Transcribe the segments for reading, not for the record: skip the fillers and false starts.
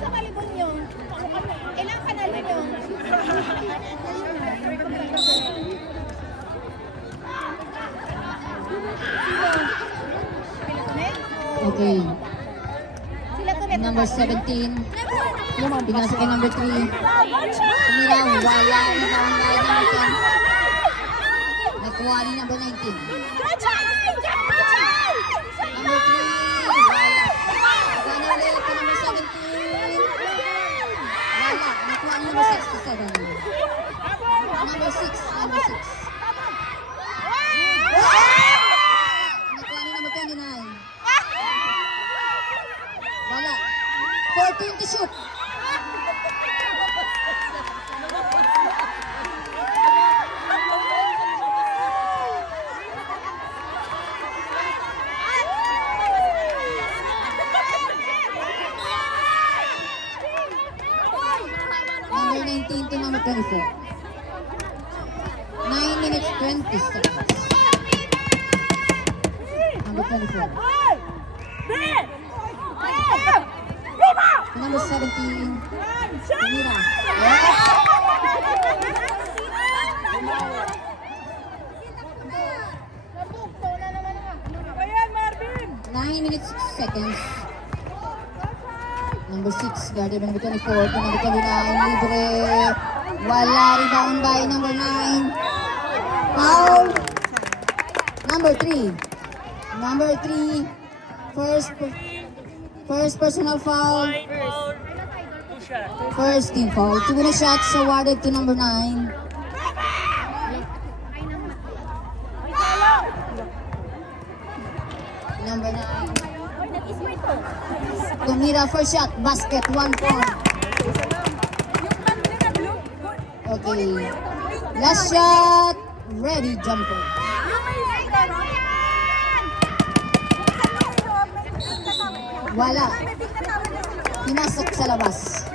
Sa Malibon nyo, ilang kanal nyo? Okay. Number 17. Pinasok kay number 3. Tumira, wala. Nakuha ni number 19. Number 3. Wala. Nakuha na ulit kay number 17. Wala. Nakuha ni number 67. Number 6. Number 6. Nakuha ni number 29. Wala. 14 to shoot. Number 19 to number 24. 9 minutes 20 seconds. Number 24. Number 17. Tumira. Yes. 9 minutes 6 seconds. Number 6, guarded by number 24 to number 29. Libre. Wala. Rebound by number 9. Foul. Number 3. Number 3. First personal foul. First team foul. 2 na shots awarded to number 9. Number 9. Tumira first shot. Basket. 1 point. Okay. Last shot. Ready jumper. Wala. Pinasok sa labas.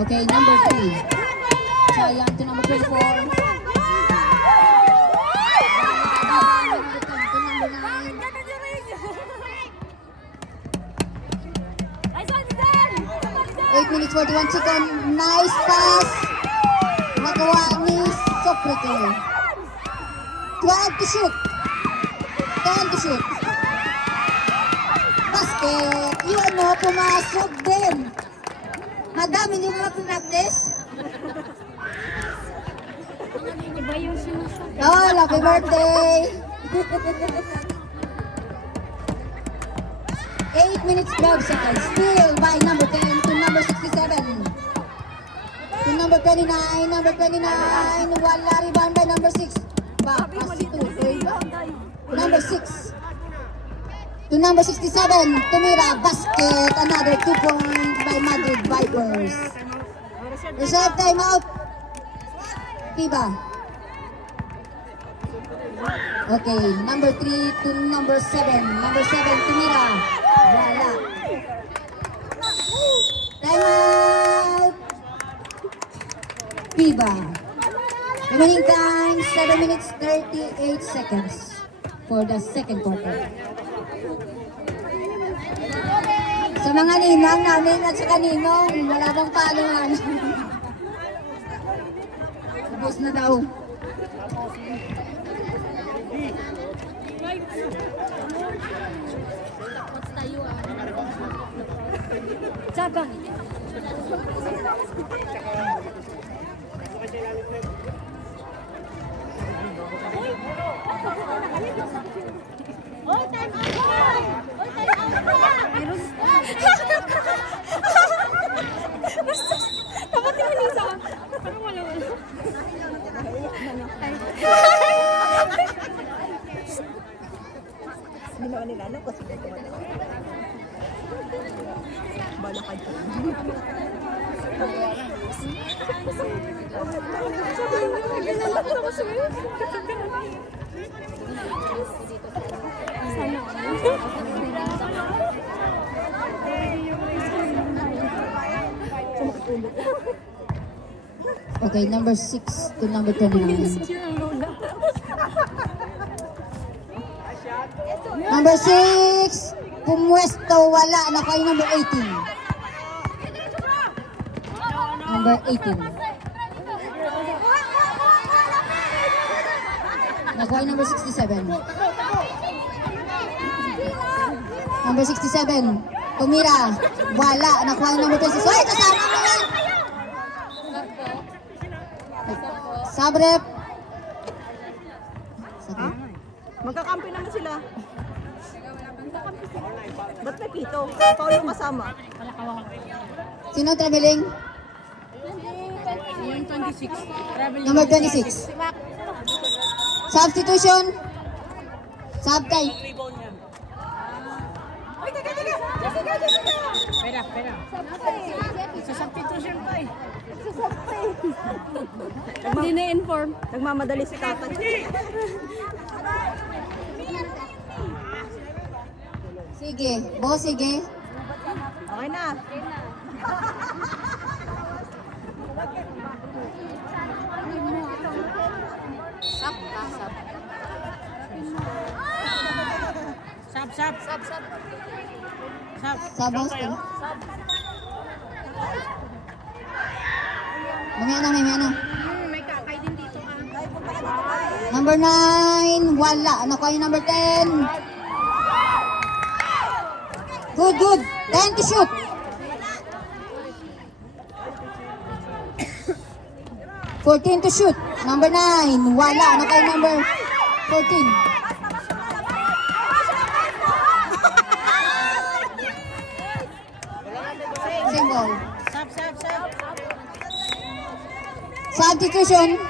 Okay, number 3. Sayang to number 24. Number 9. 8 minutes 41 seconds. Nice pass. Magawa ni Soprete. 12 to shoot. 10 to shoot. Basket. Yun mo, pumasok din. Madami niyo mga practice. Oh, happy birthday. 8 minutes 12 seconds. Still by number 10 to number 67. To number 29. Number 29. Wala, rebound by number 6. Kasi 2. Number 6. To number 67. Tumira, basket. Another 2 points by Madrid Vipers. Reserve time out. FIBA. Okay, number 3 to number 7. Number 7, Tumira. Wala. Time out. FIBA. Remaining time, 7 minutes 38 seconds for the second quarter. Sa mga ninang namin at sa kaninong, wala bang paluhan. Ubus na daw. Sabang. Oh, time out! Oh, time out! Dapat yung Lisa. Parang wala. Ginawa nila, ano? Kasi ito wala. Balakad ko. Okay, number 6 to number 29. Number 6, pumwesto, wala. Nakuha yung number 18. Number 18. Nakuha yung number 67. Number 67, tumira, wala. Nakuha yung number 26. Ay, kasama mo yan! Sabrep. Magkakampi naman sila. Ba't may pito? Paul yung kasama. Sino traveling? Number 26. Substitution. Sub type. Pera. Sa substitution pa eh. Hindi na-inform. Nagmamadali si Tata. Sige, boss, sige. Okay na. Sub. Boss. Mamaya na. May kakay din dito ka. Number 9, wala. Nakuha yung number 10. Good. 10 to shoot. $14 to shoot. Number 9, wala. Nakuha yung number 14. Same ball. Sub. Substitution.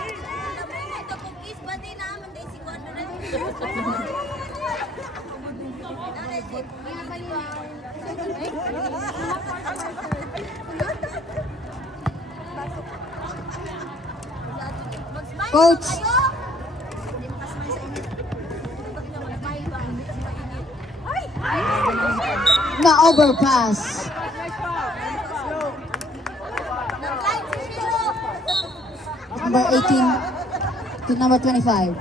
Coach. Na overpass. Number 18 to number 25.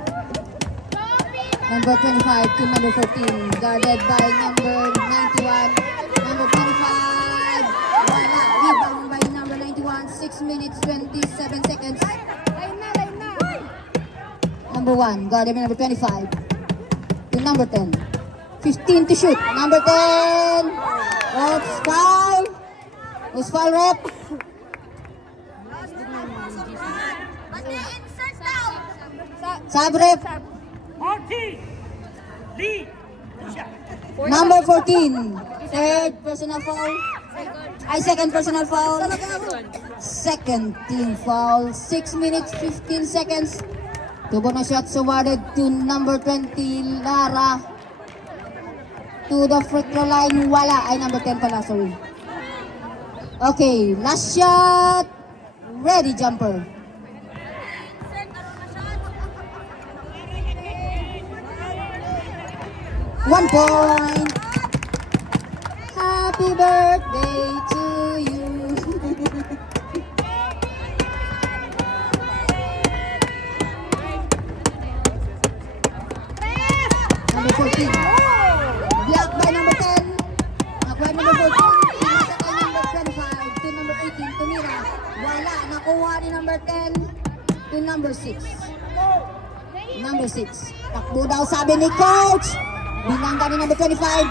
Number 25 to number 14. Guarded by number 91. Number 25. Wala. Rebound by number 91. 6 minutes 27 seconds. Number 1. Guarded by number 25. To number 10. 15 to shoot. Number 10. Oops, foul. Oops, foul rep. Sabrep. Number 14. Third personal foul. Second personal foul. Second team foul. 6 minutes 15 seconds. Two bonus shots awarded to number 20, Lara. To the free throw line, wala. Ay, number 10 pala, sorry. Okay, last shot. Ready, jumper. 1 point. Happy birthday to you. Number 14. Blocked by number 10. Nakuha number 14. Pinasa kay number 25 to number 18. Tumira. Wala. Nakuha ni number 10 to number 6. Number 6. Takbo daw sabi ni coach. Bilang kami number 25.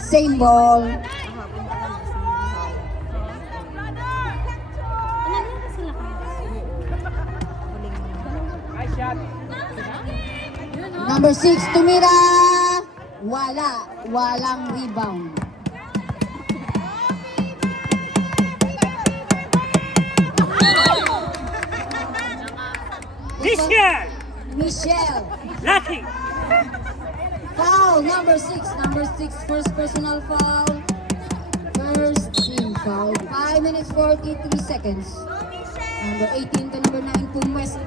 Same ball. Number 6, tumira. Wala. Walang rebound. Michelle. Lucky. Foul, number 6. Number 6, first personal foul. First team foul. 5 minutes 43 seconds. Number 18 to number 9, Pumwesto.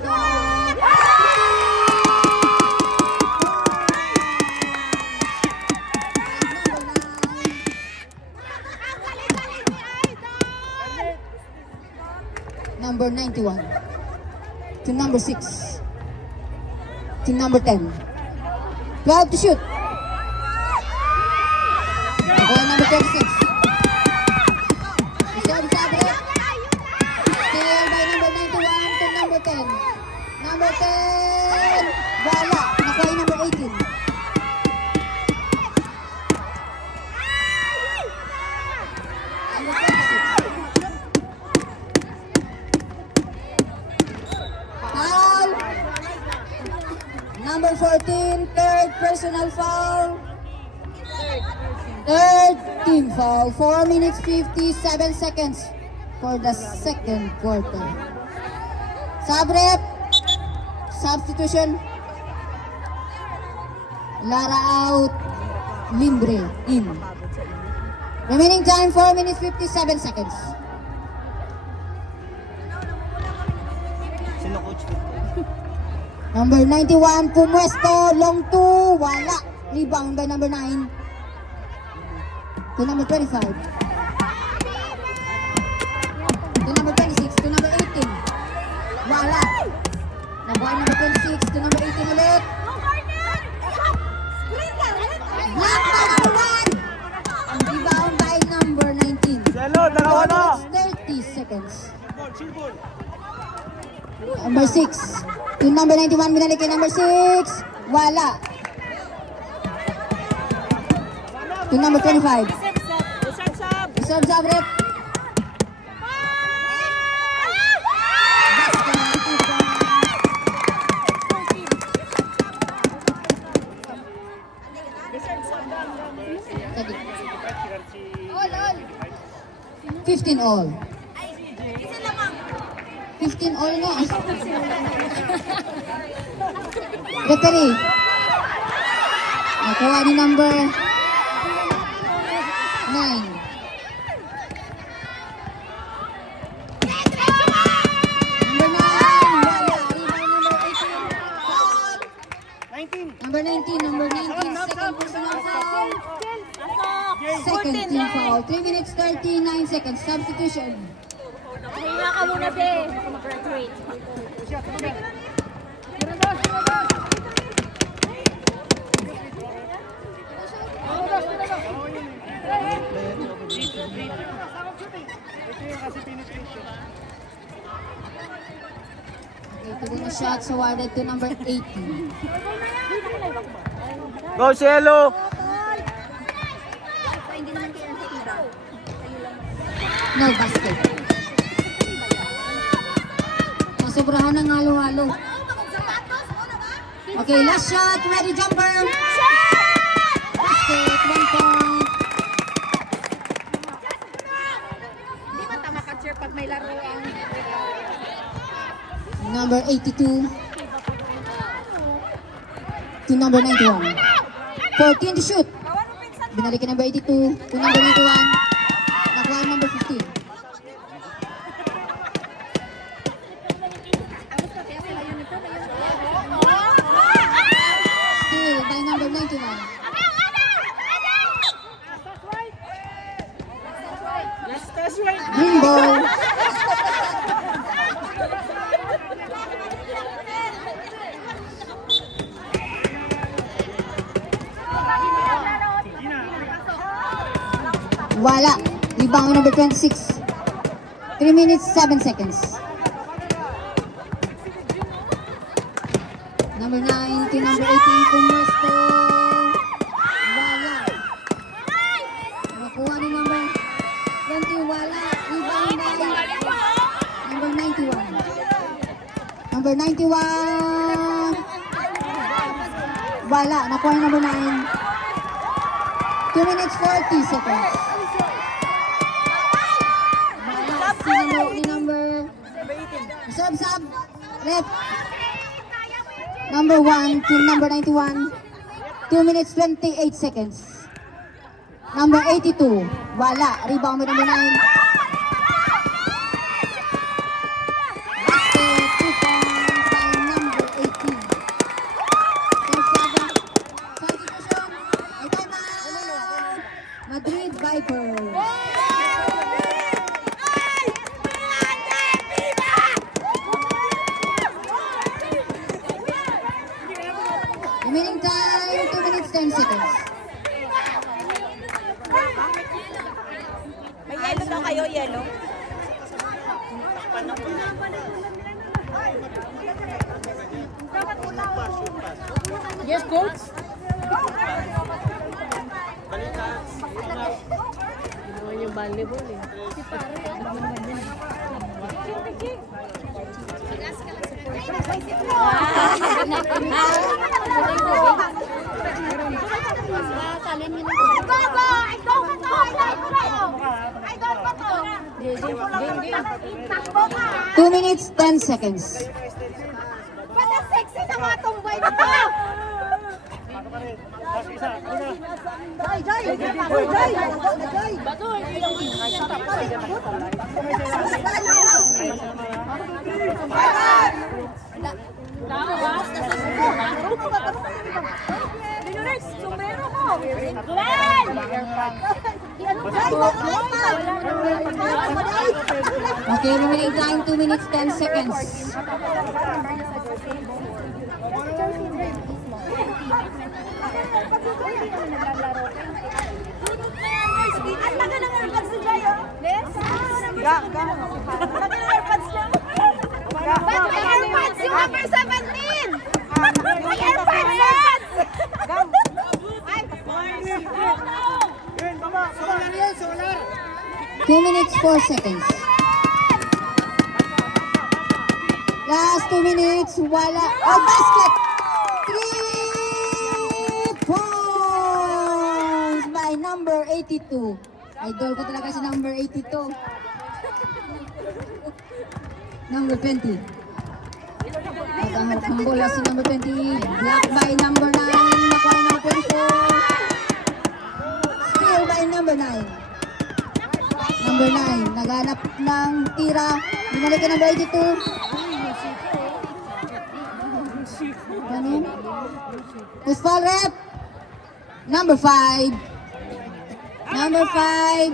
Number 91. to number 6. To number 10. 12 to shoot. Ball number 26. Reserve Sabre. Still by number 91 to number 10. Number 10. Wala. Nakuha yung number 18. Number 26. Foul. Number 14. Third personal foul. Third team foul. 4 minutes 57 seconds for the second quarter. Sabrep. Substitution. Lara out. Limbre in. Remaining time 4 minutes 57 seconds. Number 91 Pumuesto. Long 2. Wala. Rebound by number 9. To number 25. To number 26. To number 18. Wala. Nabuhay number 26. To number 18 ulit. Block by number 1. Ang rebound by number 19. Selo, dalawa na. 30 seconds. Number 6. To number 91. Binalik kay number 6. Wala. To number 25. Reserve Sabrep. All. 15 all. 15 all nga. Referee. Nakuha ni number 9. Number 19, second personal foul. Second team foul. 3 minutes 39 seconds. Substitution. Kaya ka muna, be. Mag-graduate. Okay, to the shots awarded to number 18. Go, Cielo! No basket. Masobrahan ng halo-halo. Okay, last shot. Ready, jumper. Basket, 1 point. Hindi ba tama ka, sir, pag may laruan? Number 82 to number 91. 14 to shoot. Binalik number 82 to number 91. Nakuha number 15. Still by number 91. Green ball. Wala. Rebound number 26. 3 minutes 7 seconds. Number 9 to number 18 Pumuesto. Wala. Nakuha ni number 20. Wala. Rebound by number 91. Number 91. Wala. Nakuha ni number 9. 2 minutes 40 seconds. Sub, rep. Number 1 to number 91. 2 minutes 28 seconds. Number 82. Wala. Rebound by number 9. Basket, 2 points by number 18. Substitution. Ay, time out. Madrid Vipers. kayo, yellow? Yes, coach. Ginawa yung volleyball eh. Salin yun. 2 minutes, 10 seconds. Ba't ang sexy ng mga tumboy na to? Okay, remaining time 2 minutes, 10 seconds. Ang taga ng airpods ni Jaya. Ga. Taga ng airpods niya. Ba't may airpods yung number 17? May airpods yan! Ay, no! 2 minutes, 4 seconds. Last 2 minutes, wala. Oh, basket! 3 points by number 82. Idol ko talaga si number 82. Number 20. Nagkaharap ng bola si number 20. Block by number 9. Nakuha ng number 24. Steal by number 9. Number 9. Naghanap ng tira. Binalik ka number 82. Ano? Who's foul rep? Number 5. Number 5.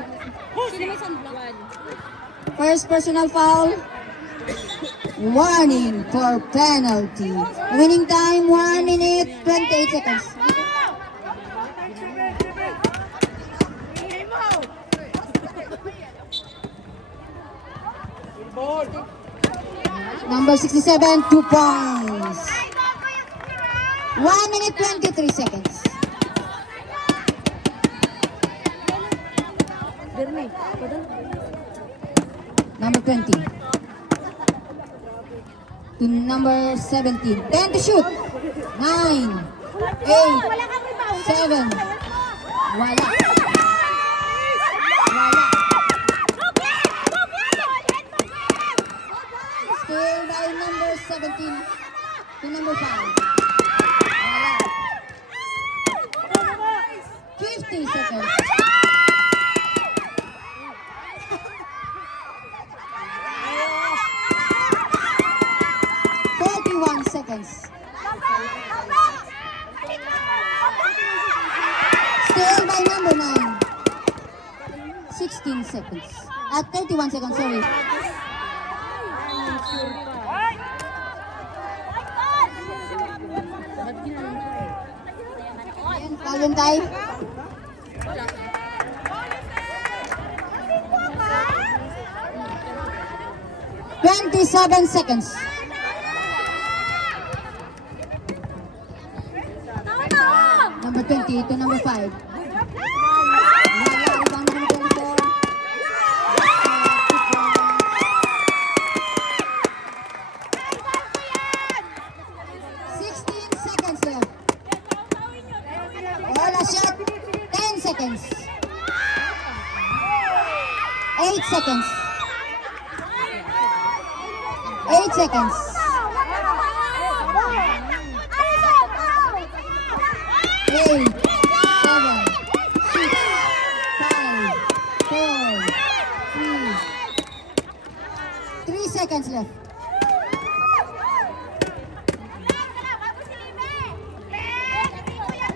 First personal foul. Warning for penalty. Winning time 1 minute 28 seconds. Number 67, 2 points. 1 minute 23 seconds. Number 20. To number 17. 10 to shoot. 9. 8. 7. Wala. Still by number 17 to number 5. Wala. 50 seconds. 41 seconds. Still by number 9. 16 seconds. At 31 seconds, sorry. Ayan, tayo. 27 seconds. Number 20 to number 5. Rebound number 24. 16 seconds left. Wala shot. 10 seconds. 8 seconds. 8 seconds. 8, 7, 6, 5, 4, 3 seconds left.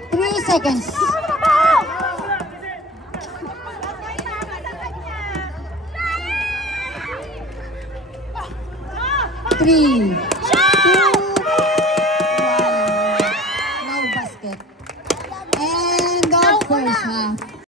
3 seconds. 3, 2,